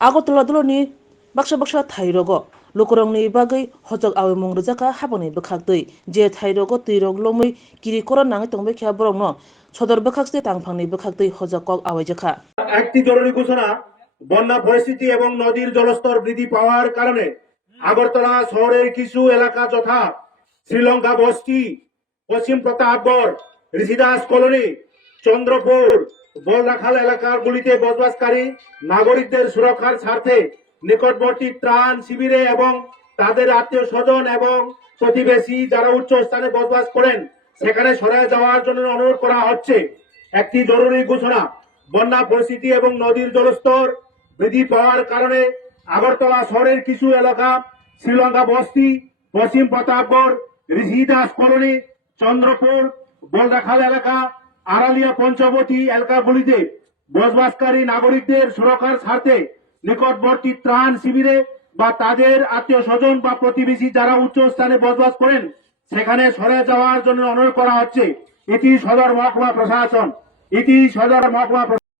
Agartala baksa baksa thairogo lukurongni bagai hojak awi mungrujaka habani bwkhaktwi je thairogo twirok lomui kiri kora nangai tongbai kha borokno sodor bwkhakse tangphangni bwkhaktwi hojak kok awaijaka একটি জরুরি ঘোষণা। বন্যা পরিস্থিতি এবং নদীর জলস্তর বৃদ্ধি পাওয়ার কারণে আগরতলা শহরের কিছু এলাকা যথা শ্রীলঙ্কা বস্তি, পশ্চিম প্রতাপগড়, ঋষিদাস কলোনি, চন্দ্রপুর, বলরাখাল এলাকাগুলিতে বসবাসকারী নাগরিকদের সুরক্ষার স্বার্থে নিকটবর্তী ত্রাণ শিবিরে এবং তাদের আত্মীয় স্বজন এবং প্রতিবেশী যারা উচ্চ স্থানে বসবাস করেন সেখানে সরে যাওয়ার জন্য অনুরোধ করা হচ্ছে। একটি জরুরি ঘোষণা। বন্যা পরিস্থিতি এবং নদীর জলস্তর বৃদ্ধি পাওয়ার কারণে আগরতলা শহরের কিছু এলাকা শ্রীলঙ্কা বস্তি, পশ্চিম প্রতাপগড়, ঋষিদাস কলোনি, চন্দ্রপুর, বলরাখাল এলাকা, আড়ালিয়া পঞ্চবতী এলাকাগুলিতে বসবাসকারী নাগরিকদের সুরক্ষার স্বার্থে নিকটবর্তী ত্রাণ শিবিরে বা তাদের আত্মীয় স্বজন বা প্রতিবেশী যারা উচ্চ স্থানে বসবাস করেন সেখানে সরে যাওয়ার জন্য অনুরোধ করা হচ্ছে। এটি সদর মহকুমা প্রশাসন।